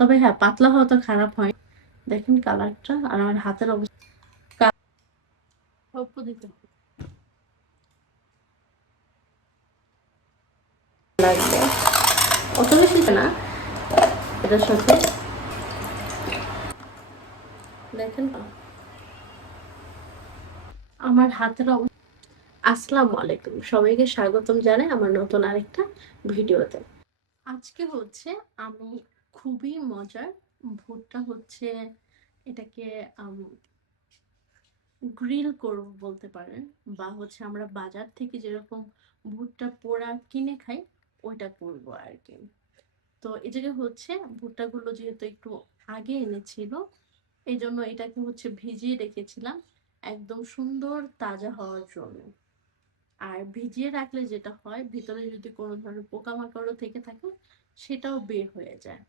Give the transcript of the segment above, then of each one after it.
তবে হ্যাঁ, পাতলা হওয়া তো খারাপ হয়। দেখেন কালারটা আর আমার হাতের অবস্থা। অল্প দিতে লাগবে, অত বেশি না। এটার সাথে দেখেন আমার হাতের অবস্থা। আসসালামু আলাইকুম, সবাইকে স্বাগতম জানাই আমার নতুন আরেকটা ভিডিওতে। আজকে হচ্ছে আমি খুবই মজার ভুট্টা হচ্ছে এটাকে গ্রিল করব বলতে পারেন, বা হচ্ছে আমরা বাজার থেকে যেরকম ভুট্টা পোড়া কিনে খাই ওইটা করব আর কি। তো এই জায়গায় হচ্ছে ভুট্টাগুলো যেহেতু একটু আগে এনেছিল, এই জন্য এটাকে হচ্ছে ভিজিয়ে রেখেছিলাম একদম সুন্দর তাজা হওয়ার জন্য। আর ভিজিয়ে রাখলে যেটা হয়, ভিতরে যদি কোনো ধরনের পোকামাকড়ও থেকে থাকে সেটাও বের হয়ে যায়।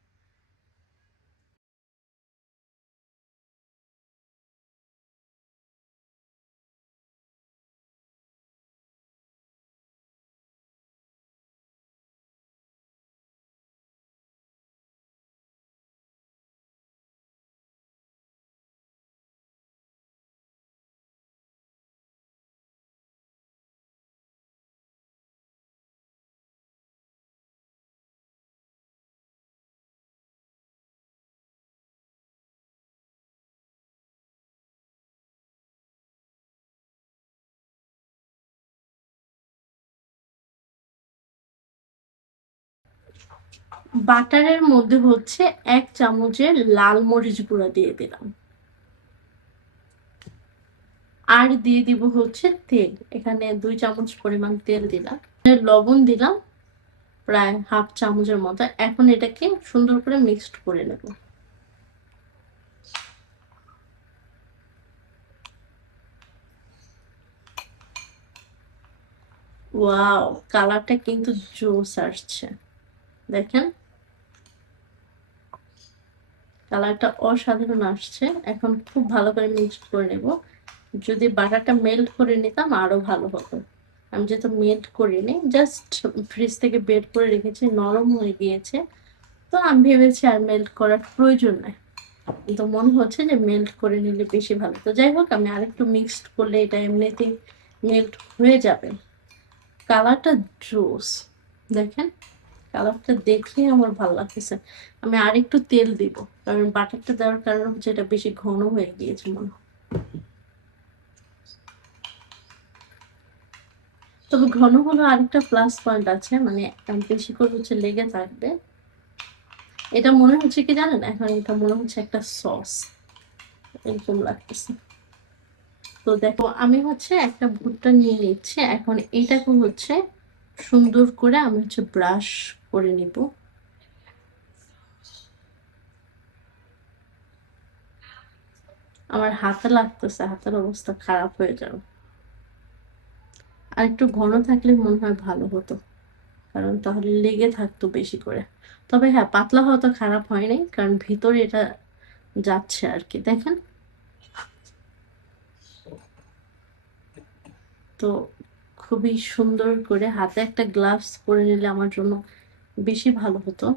বাটারের মধ্যে হচ্ছে 1 চামচের লাল মরিচ গুঁড়া দিয়ে দিলাম, আর দিয়ে দিব হচ্ছে তেল। এখানে 2 চামচ পরিমাণ তেল দিলাম, লবণ দিলাম প্রায় হাফ চামচের মতো। এখন এটাকে সুন্দর করে মিক্সড করে নেব। ওয়াও, কালারটা কিন্তু জোস আসছে, দেখেন কালারটা অসাধারণ আসছে। এখন খুব ভালো করে মিক্সড করে নেব। যদি বাটারটা মেল্ট করে নিতাম আরো ভালো হতো। আমি যেহেতু মেল্ট করিনি, জাস্ট ফ্রিজ থেকে বের করে রেখেছি, নরম হয়ে গিয়েছে। তো আমি ভেবেছি আর মেল্ট করার প্রয়োজন নাই, তো মনে হচ্ছে যে মেল্ট করে নিলে বেশি ভালো। তো যাই হোক, আমি আরেকটু মিক্সড করলে এটা এমনিতেই মেল্ট হয়ে যাবে। কালারটা জোস, দেখেন কালারটা দেখে আমার ভালো লাগতেছে। আমি আরেকটু তেল দিব, কারণ বাটারটা দেওয়ার কারণে হচ্ছে এটা বেশি ঘন হয়ে গিয়েছে মনে হয়। তবে ঘন হলো আরেকটা প্লাস পয়েন্ট আছে, মানে বেশি করে হচ্ছে লেগে থাকবে। এটা মনে হচ্ছে কি জানেন, এখন এটা মনে হচ্ছে একটা সস এরকম লাগতেছে। তো দেখো আমি হচ্ছে একটা ভুট্টা নিয়ে নিচ্ছি, এখন এইটাকে হচ্ছে সুন্দর করে আমি হচ্ছে ব্রাশ করে নিব। আমার হাতে লাগতেছে, হাতের অবস্থা খারাপ হয়ে যাবে। আর একটু ঘন থাকলে মনে হয় ভালো হতো, কারণ তাহলে লেগে থাকতো বেশি করে। তবে হ্যাঁ, পাতলা হওয়া তো খারাপ হয়নি, কারণ ভিতরে এটা যাচ্ছে আর কি, দেখেন। তো খুবই সুন্দর করে হাতে একটা গ্লাভস পরে নিলে আমার জন্য বেশি ভালো হতো,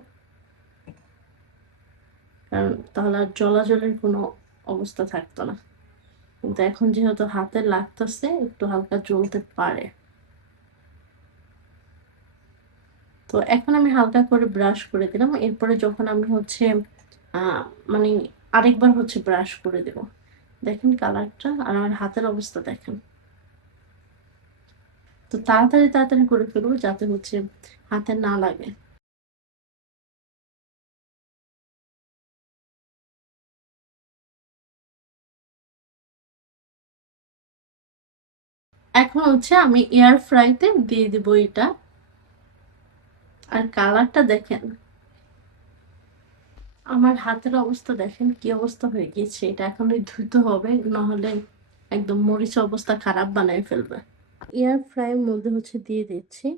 কারণ তাহলে আর জলাজলের কোনো অবস্থা থাকতো না। কিন্তু এখন যেহেতু হাতে লাগতেছে, একটু হালকা জ্বলতে পারে। তো এখন আমি হালকা করে ব্রাশ করে দিলাম, এরপরে যখন আমি হচ্ছে আহ মানে আরেকবার হচ্ছে ব্রাশ করে দেব। দেখেন কালারটা আর আমার হাতের অবস্থা দেখেন। তো তাড়াতাড়ি তাড়াতাড়ি করে ফেলবো যাতে হচ্ছে হাতে না লাগে। এখন হচ্ছে আমি এয়ার ফ্রাইতে দিয়ে দিব এটা। আর কালারটা দেখেন, আমার হাতের অবস্থা দেখেন কি অবস্থা হয়ে গিয়েছে। এটা এখনই ধুইতে হবে, নাহলে একদম মরিচ অবস্থা খারাপ বানায় ফেলবে। এয়ার ফ্রাইয়ের মধ্যে হচ্ছে দিয়ে দিচ্ছি।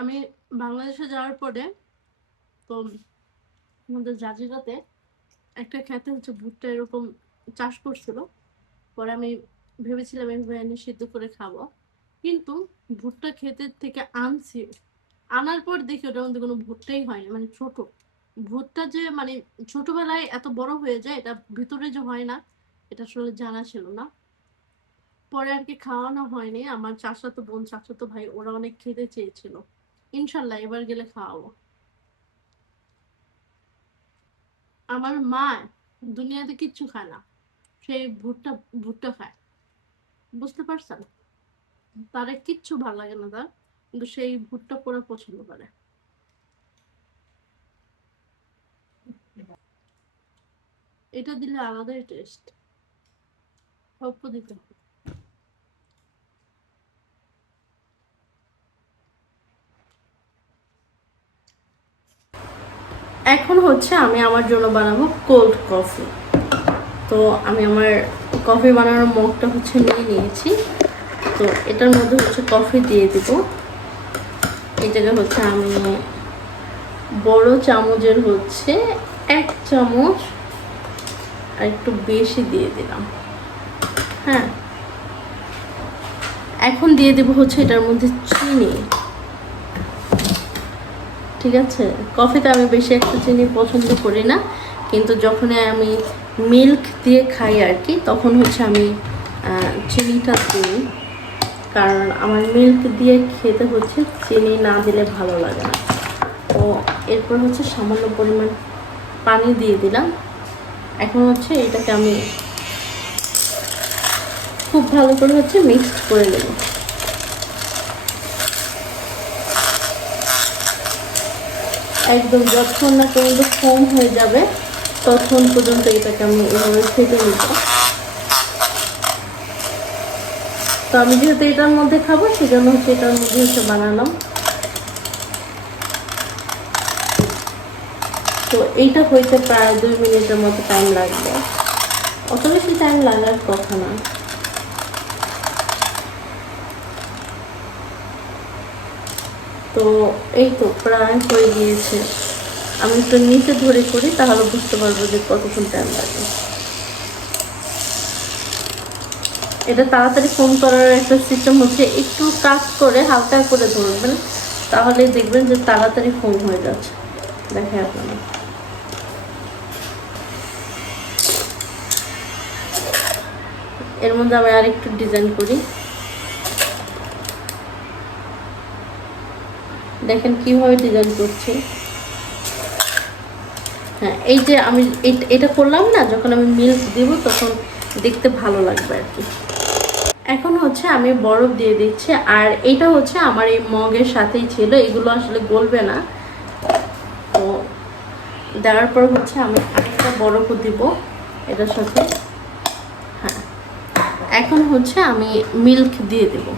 আমি বাংলাদেশে যাওয়ার পরে তো আমাদের জাজিরাতে একটা খেতে হচ্ছে ভুট্টা এরকম চাষ করছিল। পরে আমি ভেবেছিলাম এইভাবে এনে সিদ্ধ করে খাবো, কিন্তু ভুট্টা ক্ষেতের থেকে আনছি, আনার পর দেখি ওটার মধ্যে কোনো ভুট্টাই হয় না, মানে ছোট ভুট্টা যে মানে ছোটবেলায় এত বড় হয়ে যায় এটা ভিতরে যে হয় না, এটা আসলে জানা ছিল না। পরে আর কি খাওয়ানো হয়নি। আমার চাচাতো বোন চাচাতো ভাই ওরা অনেক খেতে চেয়েছিল। ইনশাল্লাহ এবার গেলে খাওয়াবো। আমার মা দুনিয়াতে কিচ্ছু খায় না, সেই ভুট্টা ভুট্টা খায়। বুঝতে পারছেন? তারে কিচ্ছু ভালো লাগে না তার, কিন্তু সেই ভুট্টা পোড়া পছন্দ করে। এটা দিলে আলাদাই টেস্ট। অল্প দিতে হবে। এখন হচ্ছে আমি আমার জন্য বানাবো কোল্ড কফি। তো আমি আমার কফি বানানোর মগটা হচ্ছে নিয়ে নিয়েছি। তো এটার মধ্যে হচ্ছে কফি দিয়ে দিব। এই জায়গায় হচ্ছে আমি বড় চামচের হচ্ছে 1 চামচ আর একটু বেশি দিয়ে দিলাম। হ্যাঁ, এখন দিয়ে দেবো হচ্ছে এটার মধ্যে চিনি। ঠিক আছে, কফিতে আমি বেশি একটা চিনি পছন্দ করি না, কিন্তু যখন আমি মিল্ক দিয়ে খাই আর কি, তখন হচ্ছে আমি চিনিটা দিই, কারণ আমার মিল্ক দিয়ে খেতে হচ্ছে চিনি না দিলে ভালো লাগে না। তো এরপর হচ্ছে সামান্য পরিমাণ পানি দিয়ে দিলাম। এখন হচ্ছে এটাকে আমি খুব ভালো করে হচ্ছে মিক্সড করে নেব। একদম যতক্ষণ না পর্যন্ত ফোম হয়ে যাবে ততক্ষণ পর্যন্ত এটাকে আমি এভাবে ফেটে নিব। তো আমি যেহেতু এটার মধ্যে খাবো সেজন্য হচ্ছে এটার মধ্যে হচ্ছে বানালাম। তো এইটা হইতে প্রায় 2 মিনিটের মতো টাইম লাগবে, অত বেশি টাইম লাগার কথা না। তো এই তো প্রায় হয়ে গিয়েছে। আমি একটু নিচে ধরে করি, তাহলে বুঝতে পারবো যে কতক্ষণ টাইম লাগে। এটা তাড়াতাড়ি ফোম করার একটা সিস্টেম হচ্ছে একটু কাজ করে হালকা করে ধরবেন, তাহলে দেখবেন যে তাড়াতাড়ি ফোম হয়ে যাচ্ছে। দেখে আপনারা, এর মধ্যে আমি আর একটু ডিজাইন করি। দেখেন কিভাবে ডিজাইন করছি। হ্যাঁ, এই যে আমি এটা করলাম না, যখন আমি মিল্ক দিব তখন দেখতে ভালো লাগবে আর কি। এখন হচ্ছে আমি বরফ দিয়ে দিচ্ছি, আর এটা হচ্ছে আমার এই মগের সাথেই ছিল, এগুলো আসলে গলবে না। তো দেওয়ার পর হচ্ছে আমি আরেকটা বরফও দিব এটার সাথে। হ্যাঁ, এখন হচ্ছে আমি মিল্ক দিয়ে দেব।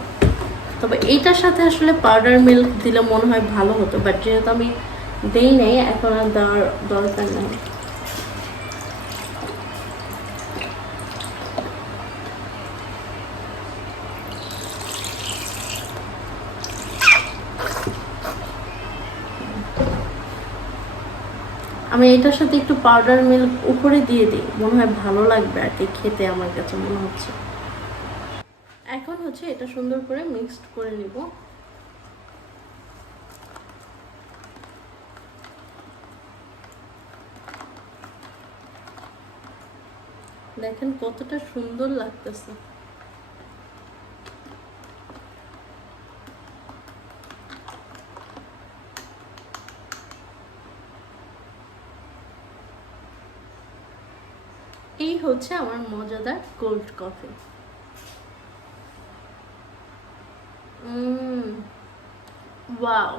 তবে এইটার সাথে আসলে পাউডার মিল্ক দিলে মনে হয় ভালো হতো, বাট যেহেতু আমি দেই নেই এখন আর দেওয়ার দরকার নেই। আমি এটার সাথে একটু পাউডার মিল্ক উপরে দিয়ে দিই, মনে হয় ভালো লাগবে আর কি খেতে, আমার কাছে মনে হচ্ছে। এখন হচ্ছে এটা সুন্দর করে মিক্সড করে নিব। দেখেন কতটা সুন্দর লাগতেছে। এই হচ্ছে আমার মজাদার কোল্ড কফি। ওয়াও।